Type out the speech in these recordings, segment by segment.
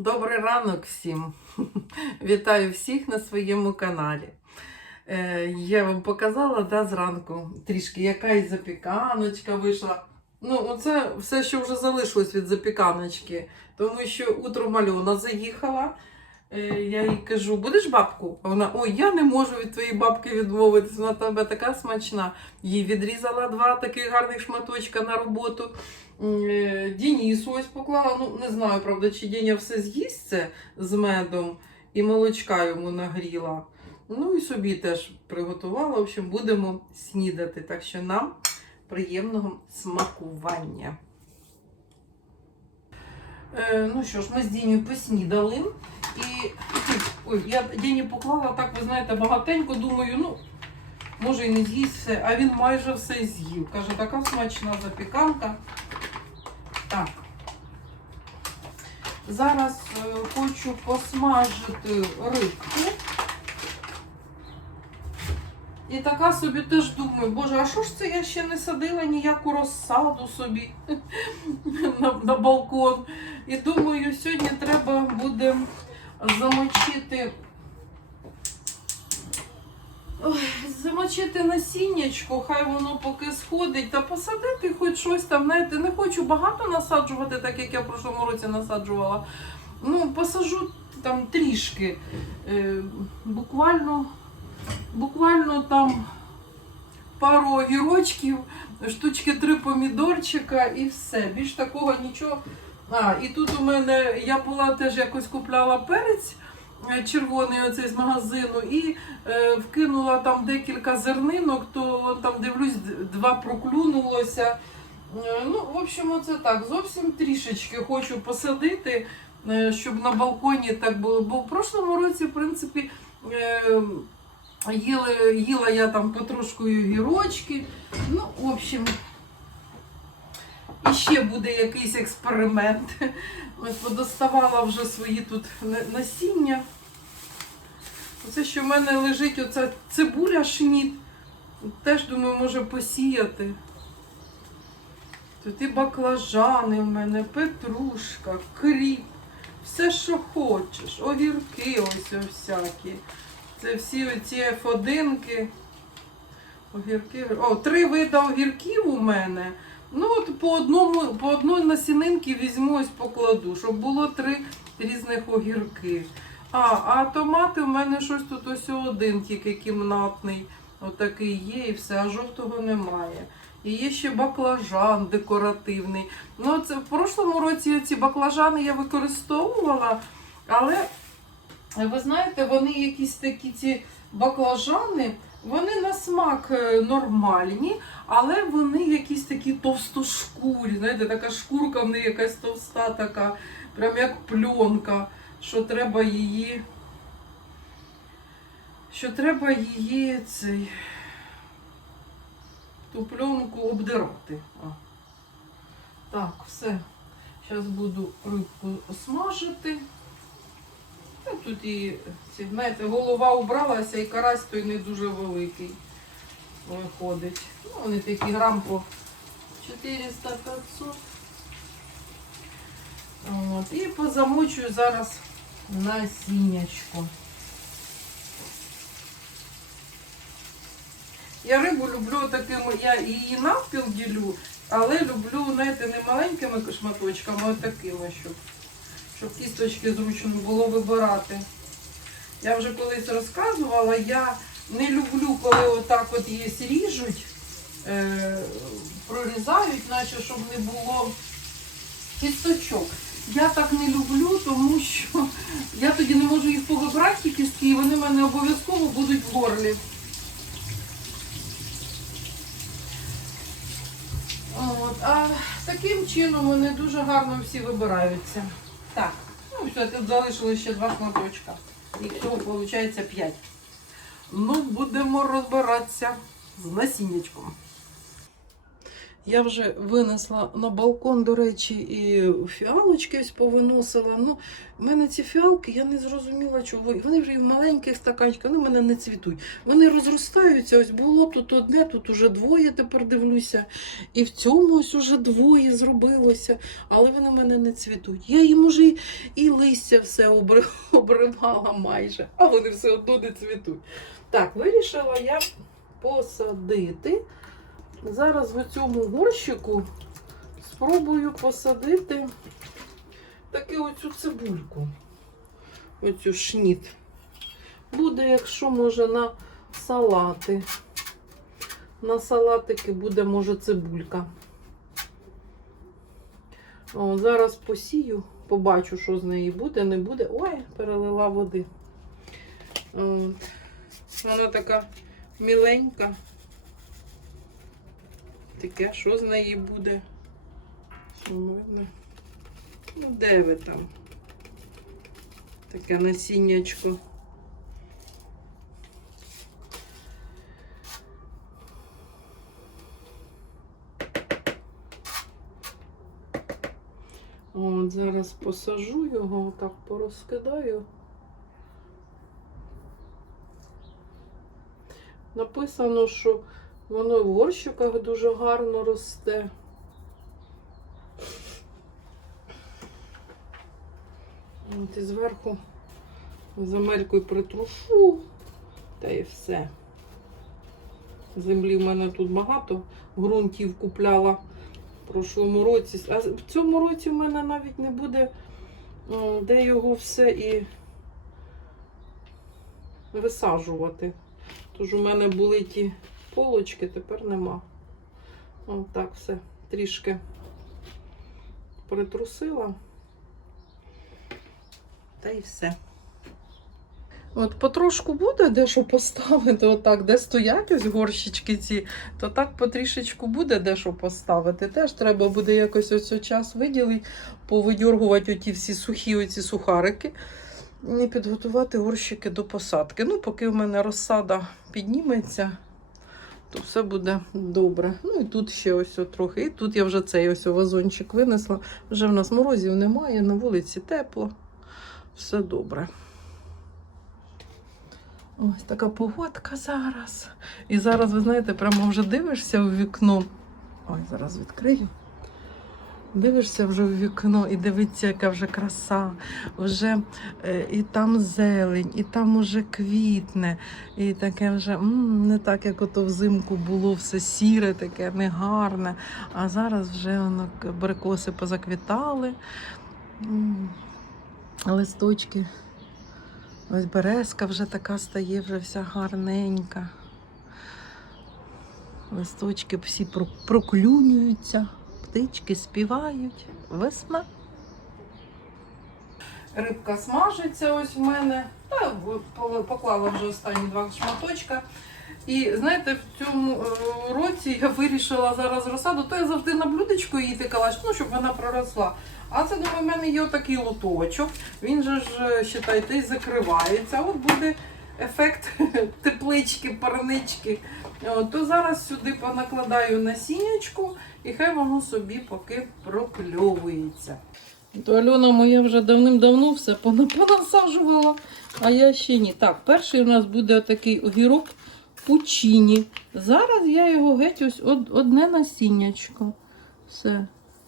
Добрий ранок всім! Вітаю всіх на своєму каналі. Е, я вам показала да, зранку трішки, якась запіканочка вийшла. Ну, Це все, що вже залишилось від запіканочки. Тому що утром Альона заїхала. Е, я їй кажу, будеш бабку? А вона, ой, я не можу від твоєї бабки відмовитись, вона тебе така смачна. Їй відрізала два таких гарних шматочка на роботу. Е, Дінісу ось поклала. Ну, не знаю, правда, чи Діня все з'їсть це з медом і молочка йому нагріла. Ну і собі теж приготувала. В общем, будемо снідати. Так що нам приємного смакування. Е, ну що ж, ми з Дінею поснідали. І ой, я Діні поклала так, ви знаєте, багатенько. Думаю, ну, може і не з'їсть все, а він майже все з'їв. Каже, така смачна запіканка. Так. Зараз е, хочу посмажити рибку. І така собі теж думаю, боже, а що ж це я ще не садила ніяку розсаду собі на, на балкон. І думаю, сьогодні треба буде замочити. Замочити насіннячко, хай воно поки сходить, та посадити хоч щось там. Знаєте, не хочу багато насаджувати, так як я в прошлому році насаджувала. Ну, посажу там трішки. Е, буквально, буквально там пару огірочків, штучки три помідорчика і все. Більш такого нічого. А, і тут у мене я була теж якось купляла перець е, червоний оцей з магазину і е, вкинула там декілька зернинок, то там дивлюсь, два проклюнулося. Е, ну, в общем, оце так. Зовсім трішечки хочу посадити, е, щоб на балконі так було. Бо в прошлому році, в принципі, їли, їла я там потрошку гірочки. Ну, в общем. І ще буде якийсь експеримент. Ось подоставала вже свої тут насіння. Оце, що в мене лежить оця цибуля шніт. Теж думаю, може посіяти. Тут і баклажани в мене, петрушка, кріп, все, що хочеш. Огірки ось всякі. Це всі оці F1. Огірки. О, три види огірків у мене. Ну, от по одному, по одній насінинки візьму ось покладу, щоб було три різних огірки. А, а томати в мене щось тут ось один тільки кімнатний. Отакий є і все, а жовтого немає. І є ще баклажан декоративний. Ну, це в прошлому році ці баклажани я використовувала, але ви знаєте, вони якісь такі ці баклажани, вони на смак е, нормальні, але вони якісь такі товстошкурі. Знаєте, така шкурка в них якась товста, така, прям як пленка, що треба її. Що треба її цей ту пленку обдирати. А. Так, все. Зараз буду рибку смажити. Тут і, знаєте, голова убралася і карась той не дуже великий виходить. Ну, вони такі грам по 400-500. От, і позамочую зараз насіннячко. Я рибу люблю такими, я її навпіл ділю, але люблю, знаєте, не маленькими шматочками, а такими, щоб, щоб кісточки зручно було вибирати. Я вже колись розказувала, я не люблю, коли отак от її ріжуть, е, прорізають, наче щоб не було кісточок. Я так не люблю, тому що я тоді не можу їх повибрати, кістки, і вони в мене обов'язково будуть в горлі. От, а таким чином вони дуже гарно всі вибираються. Так, ну все, тут залишилось ще два шматочка. І всього виходить 5. Ну, будемо розбиратися з насіннячком. Я вже винесла на балкон, до речі, і фіалочки ось повиносила. Ну, в мене ці фіалки, я не зрозуміла, чого. Вони вже і в маленьких стаканчиках, вони в мене не цвітуть. Вони розростаються, ось було тут одне, тут уже двоє тепер дивлюся. І в цьому ось уже двоє зробилося, але вони в мене не цвітуть. Я їм уже і, листя все обривала майже, а вони все одно не цвітуть. Так, вирішила я посадити. Зараз в цьому горщику спробую посадити таку оцю цибульку. Оцю шніт. Буде, якщо може, на салати. На салатики буде, може, цибулька. О, зараз посію, побачу, що з неї буде, не буде. Ой, перелила води. От. Вона така міленька. Таке, що з неї буде? Що видно? Ну, де ви там? Таке насіннячко. От, зараз посажу його, так порозкидаю. Написано, що воно в горщиках дуже гарно росте. От і зверху земелькою притрушу, та і все. Землі в мене тут багато, ґрунтів купляла в прошлому році. А в цьому році в мене навіть не буде, де його все і висаджувати. Тож у мене були ті полочки, тепер нема. От так все трішки притрусила. Та й все. От потрошку буде де що поставити, отак, де стоять ось горщички ці, то так потрішечку буде де що поставити. Теж треба буде якось ось час виділити, повидьоргувати оті всі сухі оці сухарики і підготувати горщики до посадки. Ну, поки в мене розсада підніметься, то все буде добре. Ну і тут ще ось трохи. І тут я вже цей ось вазончик винесла. Вже в нас морозів немає, на вулиці тепло. Все добре. Ось така погодка зараз. І зараз, ви знаєте, прямо вже дивишся у вікно. Ой, зараз відкрию. Дивишся вже в вікно і дивиться, яка вже краса. Вже е, і там зелень, і там уже квітне. І таке вже м, не так, як ото взимку було все сіре, таке негарне. А зараз вже воно абрикоси позаквітали. Листочки. Ось березка вже така стає, вже вся гарненька. Листочки всі проклюнюються, птички співають. Весна. Рибка смажиться ось в мене. Та поклала вже останні два шматочка. І знаєте, в цьому е, році я вирішила зараз розсаду, то я завжди на блюдечку її тикала, ну, щоб вона проросла. А це, думаю, в мене є отакий лоточок. Він же ж, е, считайте, закривається. От буде ефект теплички, парнички. То зараз сюди понакладаю насіннячку і хай воно собі поки прокльовується. То Альона моя вже давним-давно все понасаджувала, а я ще ні. Так, перший у нас буде отакий огірок пучині. Зараз я його геть ось од- одне насіннячко. Все,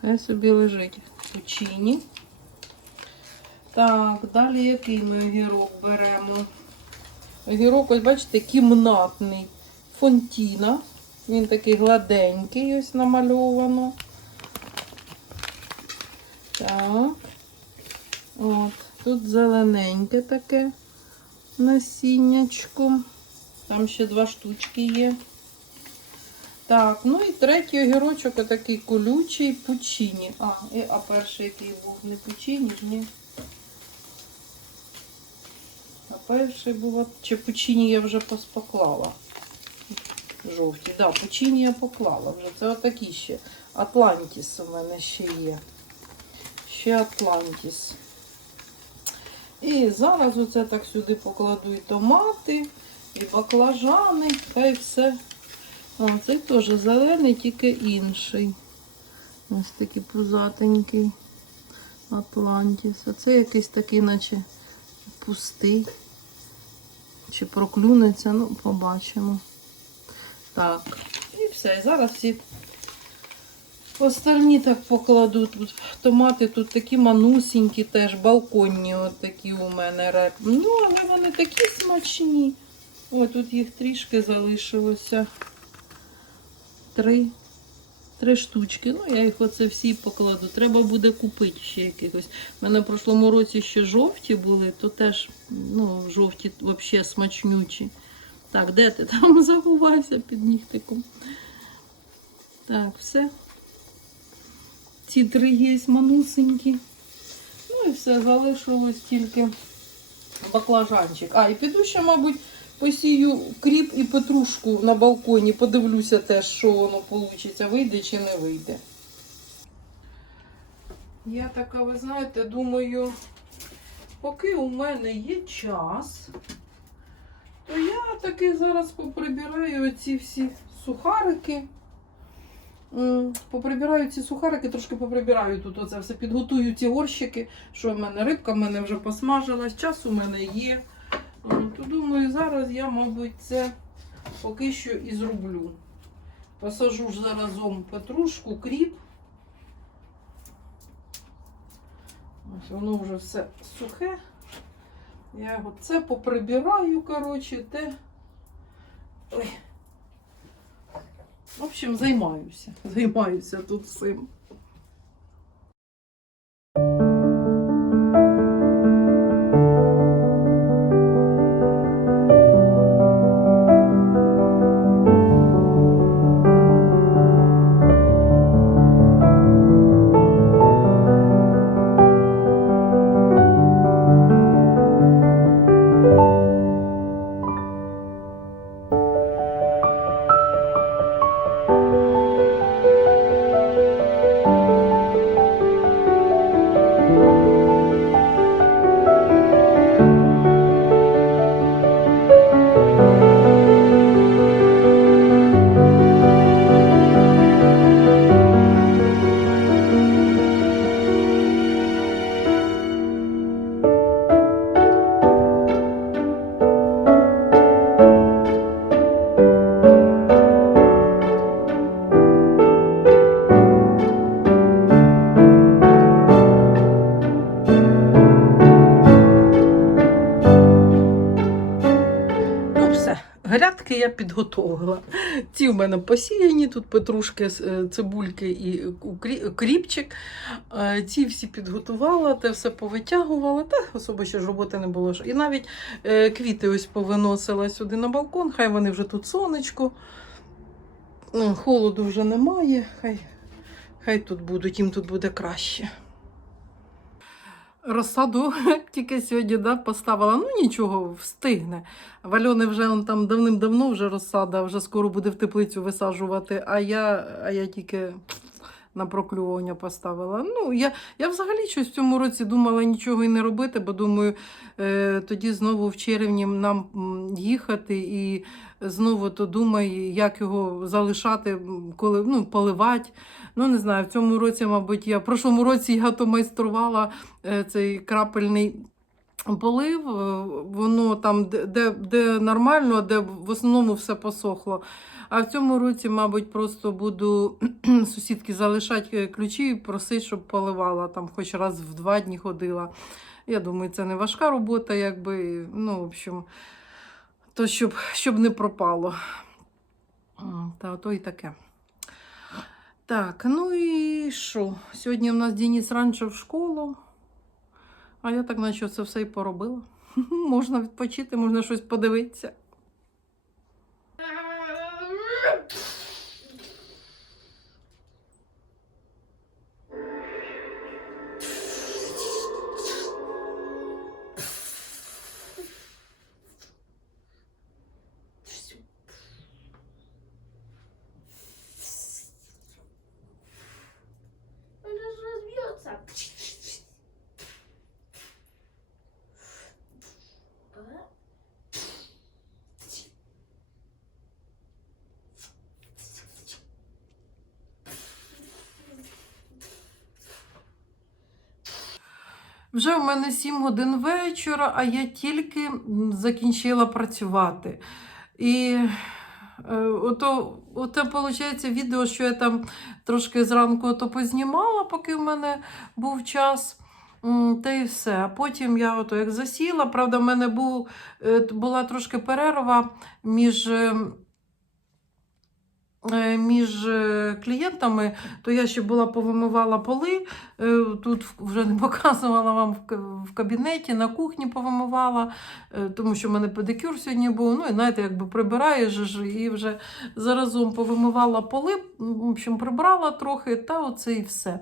хай собі лежить пучині. Так, далі який ми огірок беремо? Огірок, ось бачите, кімнатний. Фонтіна. Він такий гладенький, ось намальовано. Так. От. Тут зелененьке таке насіннячко. Там ще два штучки є. Так, ну і третій огірочок отакий колючий пучині. А, а перший який був не пучині, ні. А перший був, чи пучині я вже пос- поклала. Жовті, да, пучині я поклала вже. Це отакі ще. Атлантіс у мене ще є. Ще Атлантіс. І зараз оце так сюди покладу і томати, і баклажани, хай все О, цей теж зелений, тільки інший. Ось такий пузатенький Атлантіс. А це якийсь такий, наче пустий. Чи проклюнеться, ну, побачимо. Так, і все. І зараз всі остальні так покладу. Тут томати тут такі манусінькі теж, балконні от такі у мене реп. Ну, але вони такі смачні. Ой, тут їх трішки залишилося. Три. Три штучки. Ну, я їх оце всі покладу. Треба буде купити ще якихось. У мене в прошлому році ще жовті були, то теж, ну, жовті взагалі смачнючі. Так, де ти там заховався під нігтиком? Так, все. Ці три є манусенькі. Ну і все, залишилось тільки баклажанчик. А, і піду ще, мабуть, посію кріп і петрушку на балконі. Подивлюся теж, що воно вийде, вийде чи не вийде. Я така, ви знаєте, думаю, поки у мене є час, то я таки зараз поприбираю оці всі сухарики. Поприбираю ці сухарики, трошки поприбираю тут оце все, підготую ці горщики, що в мене рибка в мене вже посмажилась, час у мене є. То думаю, зараз я, мабуть, це поки що і зроблю. Посажу ж заразом петрушку, кріп. Ось воно вже все сухе. Я це поприбираю, коротше, те. Ой. В общем, займаюся. Займаюся тут всім. Грядки я підготовила. Ці в мене посіяні, тут петрушки, е, цибульки і кріпчик. Е, Ці всі підготувала, те все повитягувала, та особо ще ж роботи не було. І навіть е, квіти ось повиносила сюди на балкон, хай вони вже тут сонечко. Ну, Холоду вже немає, хай, хай тут будуть, їм тут буде краще. Розсаду тільки сьогодні да, поставила. Ну нічого, встигне. Вальони вже он там давним-давно вже розсада, вже скоро буде в теплицю висаджувати, а я, а я тільки на проклювання поставила. Ну, я, я взагалі щось в цьому році думала нічого і не робити, бо думаю, е, тоді знову в червні нам їхати і знову то думаю, як його залишати, коли ну, поливати. Ну, не знаю, в цьому році, мабуть, я в прошлому році я то майструвала е, цей крапельний полив. е, Воно там, де, де, нормально, де в основному все посохло. А в цьому році, мабуть, просто буду сусідки залишати е, ключі і просити, щоб поливала там, хоч раз в два дні ходила. Я думаю, це не важка робота, якби, ну, в общем, то щоб, щоб не пропало. Та то і таке. Так, ну і що? Сьогодні в нас Денис раніше в школу, а я так наче це все і поробила. Можна відпочити, можна щось подивитися. Вже в мене 7 годин вечора, а я тільки закінчила працювати. І е, ото, ото виходить відео, що я там трошки зранку ото познімала, поки в мене був час. Та й все. А потім я ото як засіла. Правда, в мене був, е, була трошки перерва між. Е, Між е, клієнтами, то я ще була повимивала поли. е, Тут вже не показувала вам в кабінеті, на кухні повимивала, тому що в мене педикюр сьогодні був. Ну і знаєте, якби прибираєш і вже заразом повимивала поли, в общем, прибрала трохи, та оце і все.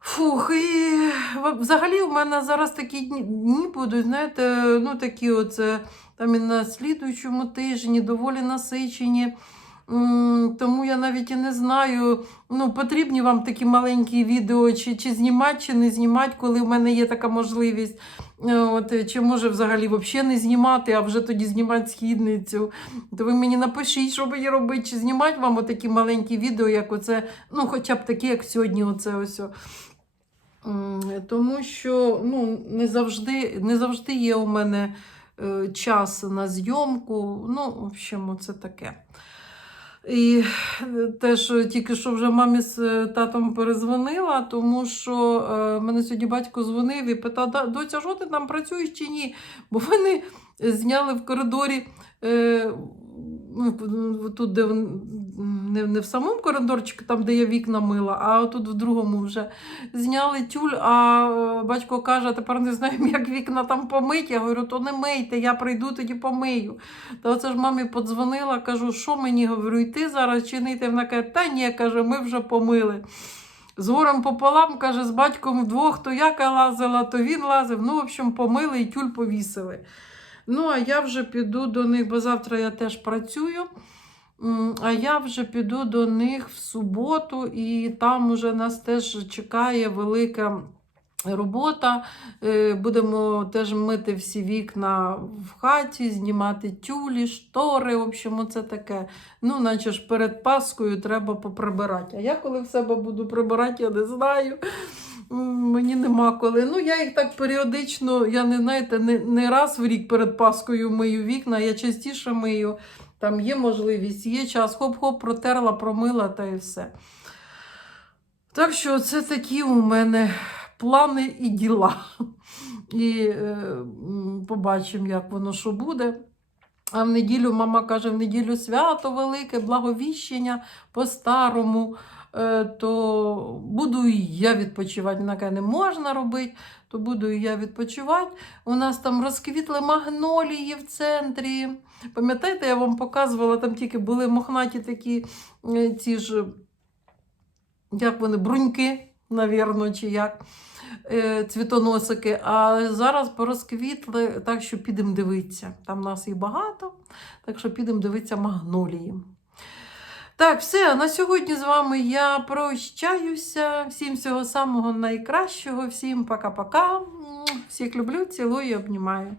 Фух, і взагалі у мене зараз такі дні будуть, знаєте, ну такі оце там і на слідуючому тижні доволі насичені. Тому я навіть і не знаю, ну, потрібні вам такі маленькі відео, чи, чи знімати, чи не знімати, коли в мене є така можливість. Е, От, е, чи може взагалі взагалі не знімати, а вже тоді знімати східницю. То ви мені напишіть, що мені робити, чи знімати вам отакі маленькі відео, як оце, ну, хоча б такі, як сьогодні, оце ось. Тому що ну, не, завжди, не завжди є у мене е, час на зйомку. Ну, в общем, це таке. І е, теж тільки що вже мамі з е, татом перезвонила, тому що е, мене сьогодні батько дзвонив і питав, «Да, доця, що ти там працюєш чи ні? Бо вони зняли в коридорі. Е, тут, де не, не в самому коридорчику, там, де я вікна мила, а тут в другому вже зняли тюль, а е, батько каже, тепер не знаємо, як вікна там помить. Я говорю, то не мийте, я прийду тоді помию. Та оце ж мамі подзвонила, кажу, що мені говорю, йти зараз чинити? Вона каже, та ні, каже, ми вже помили. З горем пополам, каже, з батьком вдвох, то я лазила, то він лазив. Ну, в общем, помили і тюль повісили. Ну, а я вже піду до них, бо завтра я теж працюю. А я вже піду до них в суботу, і там уже нас теж чекає велика робота. Е, Будемо теж мити всі вікна в хаті, знімати тюлі, штори. В общем, це таке. Ну, наче ж перед Паскою треба поприбирати. А я коли в себе буду прибирати, я не знаю. Мені нема коли. Ну, я їх так періодично, я не знаєте, не, не раз в рік перед Паскою мию вікна, я частіше мию. Там є можливість, є час, хоп-хоп, протерла, промила та і все. Так що це такі у мене плани і діла. І е, побачимо, як воно що буде. А в неділю мама каже, в неділю свято велике, благовіщення по-старому, то буду і я відпочивати. Вона не можна робити, то буду і я відпочивати. У нас там розквітли магнолії в центрі. Пам'ятаєте, я вам показувала, там тільки були мохнаті такі е, ці ж, як вони, бруньки, навірно, чи як е, цвітоносики. А зараз порозквітли, так що підемо дивитися. Там нас їх багато, так що підемо дивитися магнолії. Так, все, на сьогодні з вами я прощаюся. Всім всього самого найкращого, всім пока-пока. Всіх люблю, цілую обнімаю.